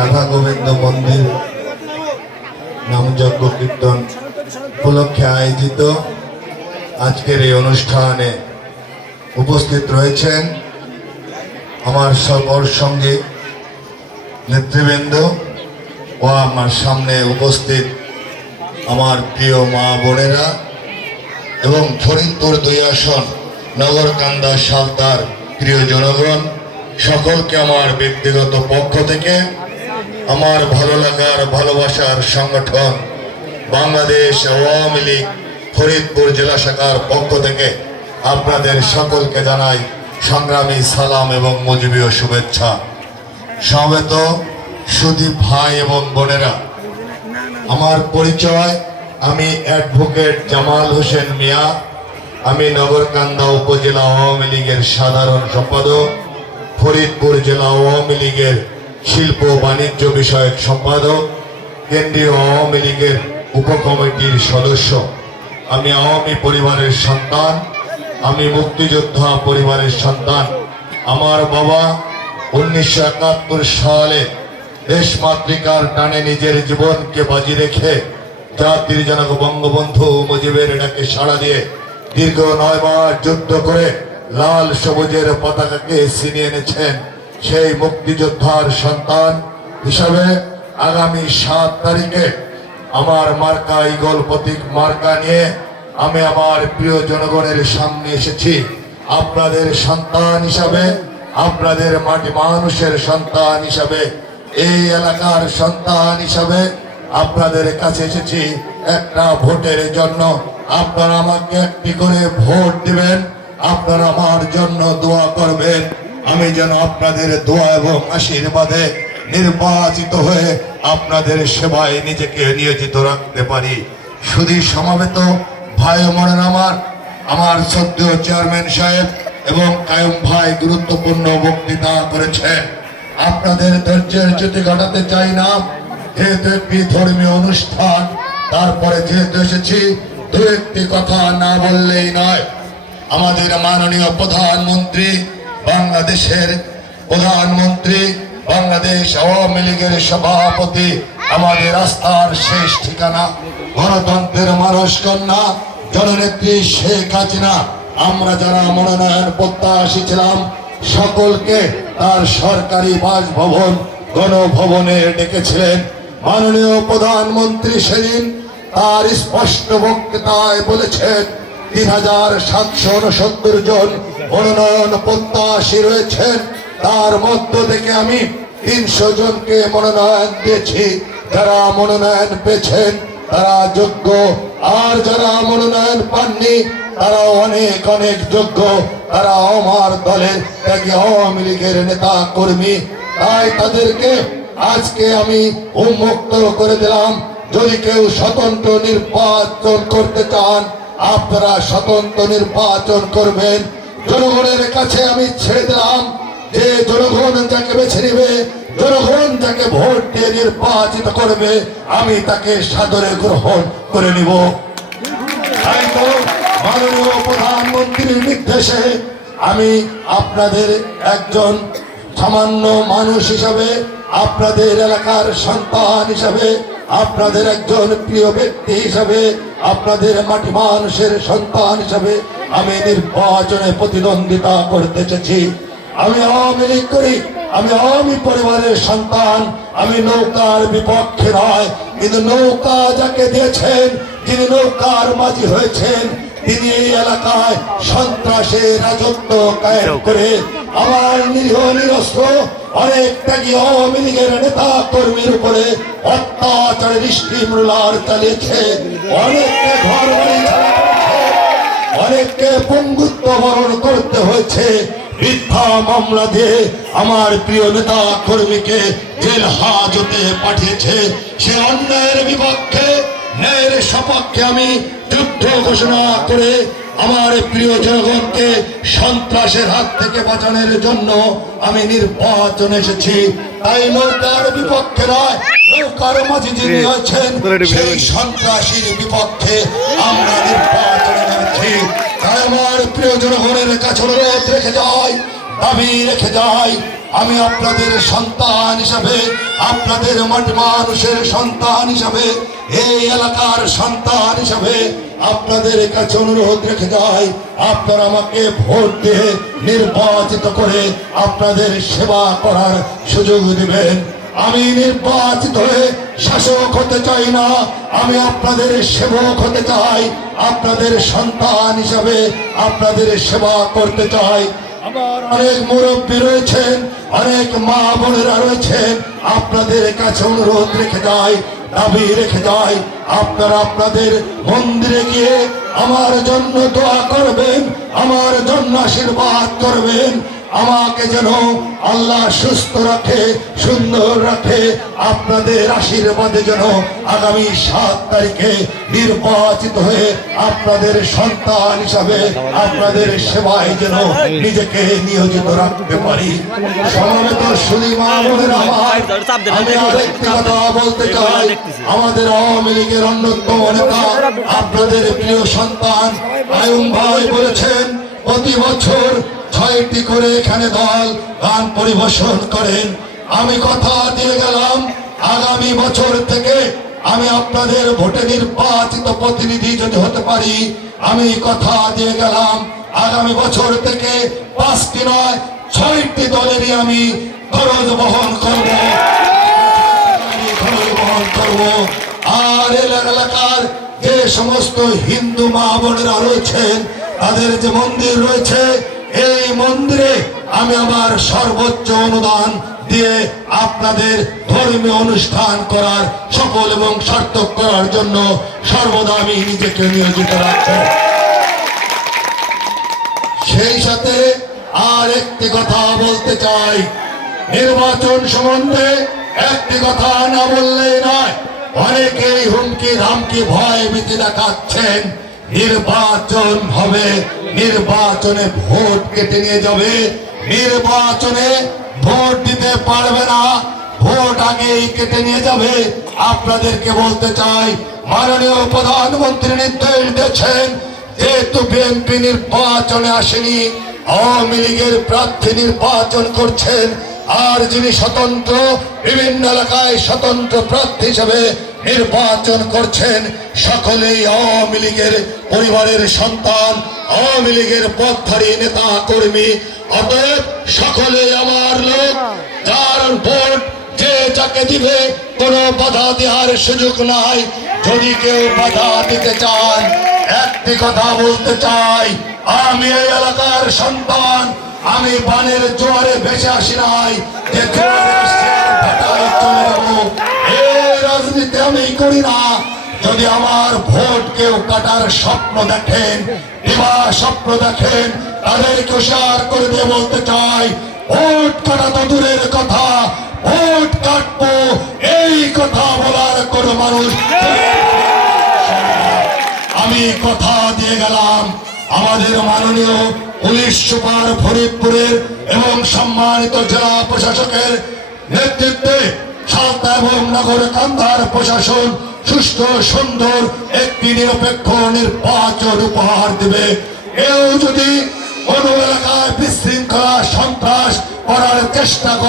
রাধা গোবিন্দ মন্দির, নামযজ্ঞ কীর্তন উপলক্ষে আয়োজিত আজকের এই অনুষ্ঠানে উপস্থিত রয়েছেন আমার সকল সঙ্গে নেতৃবৃন্দ ও আমার সামনে উপস্থিত আমার প্রিয় মা বোনেরা এবং ফরিদপুর দুই আসন, নগরকান্দা, সালতার প্রিয় জনগণ, সকলকে আমার ব্যক্তিগত পক্ষ থেকে আমার ভালো লাগার, ভালোবাসার সংগঠন বাংলাদেশ আওয়ামী লীগ ফরিদপুর জেলা শাখার পক্ষ থেকে আপনাদের সকলকে জানাই সংগ্রামী সালাম এবং মজুবীয় শুভেচ্ছা। সমবেত সুদীপ ভাই এবং বোনেরা, আমার পরিচয়, আমি অ্যাডভোকেট জামাল হোসেন মিয়া, আমি নগরকান্দা উপজেলা আওয়ামী লীগের সাধারণ সম্পাদক, ফরিদপুর জেলা আওয়ামী লীগের শিল্প বাণিজ্য বিষয়ক সম্পাদক, কেন্দ্রীয় আওয়ামী লীগের উপকমিটির সদস্য। আমি আওয়ামী পরিবারের সন্তান, আমি মুক্তিযোদ্ধা পরিবারের সন্তান। আমার বাবা উনিশশো একাত্তর সালে দেশ মাতৃকার টানে নিজের জীবনকে বাজি রেখে জাতির জনক বঙ্গবন্ধু মুজিবের ডাকে সাড়া দিয়ে দীর্ঘ নয় মাস যুদ্ধ করে লাল সবুজের পতাকাকে ছিনিয়ে এনেছেন। সেই মুক্তিযোদ্ধার সন্তান হিসাবে আগামী সাত তারিখে আমার মার্কা ইগল প্রতীক মার্কা নিয়ে আমি আমার প্রিয় জনগণের সামনে এসেছি। আপনাদের সন্তান হিসাবে, আপনাদের মাটি মানুষের সন্তান হিসাবে, এই এলাকার সন্তান হিসাবে আপনাদের কাছে এসেছি একটা ভোটের জন্য। আপনারা আমাকে একটি করে ভোট দিবেন, আপনারা আমার জন্য দোয়া করবেন। আমি যেন আপনাদের দোয়া এবং আশীর্বাদে নির্বাচিত হয়ে আপনাদের সেবায় নিজেকে নিয়োজিত রাখতে পারি। শুধু সমাবেত ভাই বোনেরা আমার আমার শ্রদ্ধেয় চেয়ারম্যান সাহেব এবং কায়ুম ভাই গুরুত্বপূর্ণ বক্তৃতা করেছেন। আপনাদের ধৈর্যের চ্যুতি ঘটাতে চাই না। যেহেতু ধর্মীয় অনুষ্ঠান, তারপরে যেহেতু এসেছি, দু একটি কথা না বললেই নয়। আমাদের মাননীয় প্রধানমন্ত্রী বাংলাদেশের প্রধানমন্ত্রী, বাংলাদেশ আওয়ামী লীগের সভাপতি, আমাদের রাস্তার শেষ ঠিকানা, গণতন্ত্রের মানুষ কন্যা, জননেত্রী শেখ হাসিনা। আমরা যারা মনোনয়ন প্রত্যাশী ছিলাম, সকলকে তার সরকারি বাসভবন, গণভবনে ডেকেছিলেন। মাননীয় প্রধানমন্ত্রী সেদিন তার স্পষ্ট বক্তৃতায় বলেছেন, তিন হাজার সাতশো উনসত্তর জন মনোনয়ন প্রত্যাশী রয়েছেন। তার মধ্য থেকে আমি তিনশো জনকে মনোনয়ন দিয়েছি। যারা মনোনয়ন পেয়েছেন, তারা যোগ্য। আর যারা মনোনয়ন পাননি তারা অনেক অনেক যোগ্য। তারা আমার দলের ত্যাগী আওয়ামী লীগের নেতা কর্মী। তাই তাদেরকে আজকে আমি উন্মুক্ত করে দিলাম। যদি কেউ স্বতন্ত্র নির্বাচন করতে চান, আপনারা স্বতন্ত্র নির্বাচন করবেন। জনগণের কাছে আমি ছেড়ে দিলাম যে জনগণ যাকে বেছে নেবে, জনগণ যাকে ভোট দিয়ে নির্বাচিত করবে, আমি তাকে সাদরে গ্রহণ করে নিব। মাননীয় প্রধানমন্ত্রীর নির্দেশে আমি আপনাদের একজন সামান্য মানুষ হিসাবে, আপনাদের এলাকার সন্তান হিসাবে, আপনাদের একজন প্রিয় ব্যক্তি হিসাবে, আপনাদের মাটি মানুষের সন্তান হিসাবে আমি নির্বাচনে প্রতিদ্বন্দ্বিতা করতে এসেছি আমি আওয়ামী লীগ করি আমি আওয়ামী পরিবারের সন্তান আমি নৌকার বিপক্ষে নয়। কিন্তু নৌকা যাকে দিয়েছেন যিনি নৌকার মাঝি হয়েছেন তিনি এই এলাকায় সন্ত্রাসের রাজত্ব কায়েম করে আমার নিরীহ নিরস্ত্র অনেক ত্যাগী আওয়ামী লীগের নেতা কর্মীর উপরে অত্যাচারের চালিয়েছে। অনেককে ঘর বাড়ি পঙ্গুত্ব বরণ করতে হয়েছে। মিথ্যা মামলা দিয়ে আমার প্রিয় নেতা কর্মীকে জেল হাজতে পাঠিয়েছে। সে অন্যায়ের বিপক্ষে ন্যায়ের সপক্ষে আমি যুদ্ধ ঘোষণা করে আমার প্রিয় জনগণকে সন্ত্রাসের হাত থেকে বাঁচানোর জন্য আমি নির্বাচন এসেছি। তাই নৌকার বিপক্ষে নয় নৌকার মাঝে যিনি আছেন সেই সন্ত্রাসীর বিপক্ষে আমরা নির্বাচনে নামছি। আমার প্রিয় জনগণের কাছে অনুরোধ রেখে যাই, দাবি রেখে যাই। আমি আপনাদের সন্তান হিসাবে, আপনাদের মাটি মানুষের সন্তান হিসাবে, এই এলাকার সন্তান হিসাবে আপনাদের কাছে অনুরোধ রেখে যাই। আপনারা আমাকে ভোট দিয়ে নির্বাচিত করে আপনাদের সেবা করার সুযোগ দিবেন। আমি নির্বাচিত হয়ে শাসক হতে চাই না। আমি আপনাদের সেবক হতে চাই। আপনাদের সন্তান হিসাবে আপনাদের সেবা করতে চাই। আমার অনেক মুরব্বী রয়েছেন, অনেক মা বোনেরা রয়েছেন। আপনাদের কাছে অনুরোধ রেখে যাই, দাবি রেখে যাই। আপনারা আপনাদের মন্দিরে গিয়ে আমার জন্য দোয়া করবেন, আমার জন্য আশীর্বাদ করবেন। আমাকে যেন আল্লাহ সুস্থ রাখে, সুন্দর রাখে, আপনাদের আশীর্বাদে যেন আগামী সাত তারিখে নির্বাচিত হয়ে আপনাদের সন্তান হিসাবে আপনাদের সেবায় যেন নিজেকে নিয়োজিত রাখতে পারি। সমবেত আমি আরেকটি কথা বলতে চাই। আমাদের আওয়ামী লীগের অন্যতম নেতা, আপনাদের প্রিয় সন্তান আয়ুম ভাই বলেছেন, প্রতি বছর ছয়টি করে এখানে দল গান পরিবেশন করেন। আমি কথা দিয়ে গেলাম, আগামী বছর থেকে আমি আপনাদের ভোটে নির্বাচিত প্রতিনিধি যদি হতে পারি, আমি কথা দিয়ে গেলাম, আগামী বছর থেকে পাঁচটি নয়, ছয়টি দলেরই আমি খরচ বহন করব। বহন করব। আর এলাকার যে সমস্ত হিন্দু মা বোনেরা রয়েছেন, তাদের যে মন্দির রয়েছে এই মন্দিরে আমি আমার সর্বোচ্চ অনুদান দিয়ে আপনাদের ধর্মীয় অনুষ্ঠান করার সফল এবং সার্থক করার জন্য সর্বদা আমি নিজেকে নিয়োজিত রাখছি। সেই সাথে আর একটি কথা বলতে চাই। নির্বাচন সম্বন্ধে একটি কথা না বললেই নয়, অনেকেই হুমকি ধামকি ভয় ভীতি দেখাচ্ছেন। নির্বাচন হবে। নির্বাচনে ভোট কেটে নিয়ে যাবে। নির্বাচনে ভোট দিতে পারবে না। ভোট আগেই কেটে নিয়ে যাবে। আপনাদেরকে বলতে চাই, মাননীয় প্রধানমন্ত্রী নির্দেশ দিয়েছেন, যেহেতু বিএনপি নির্বাচনে আসেনি, আওয়ামী লীগের প্রার্থী নির্বাচন করছেন, আর যিনি স্বতন্ত্র, বিভিন্ন এলাকায় স্বতন্ত্র প্রার্থী হিসেবে নির্বাচন করছেন সকলেই আওয়ামী লীগের পরিবারের সন্তান, আওয়ামী লীগের পথধারী নেতা, কর্মী। অতএব সকলেই আমার লোক, যার ভোট যে যাকে দিবে, কোনো বাধা দেওয়ার সুযোগ নাই। যদি কেউ বাধা দিতে চান একটি কথা বলতে চাই, আমি এই এলাকার সন্তান, আমি বানের জোয়ারে ভেসে আসি নাই। যে জোয়ারে আসছে রাজনীতি আমি করি না। যদি আমার ভোট কেউ কাটার স্বপ্ন দেখেন কিংবা স্বপ্ন দেখেন, তাদেরকে উষার করে দিয়ে বলতে চাই, ভোট কাটা তো দূরের কথা, ভোট কাটবো, এই কথা বলার কোন মানুষ আমি কথা দিয়ে গেলাম। আমাদের মাননীয় পুলিশ সুপার ফরিদপুরের এবং সম্মানিত জেলা প্রশাসকের নেতৃত্বে সালতা এবং নগর কান্দার প্রশাসন সুস্থ সুন্দর, একটি নিরপেক্ষ নির্বাচন উপহার দেবে। কেউ যদি কোন এলাকায় বিশৃঙ্খলা, সন্ত্রাস করার চেষ্টা করে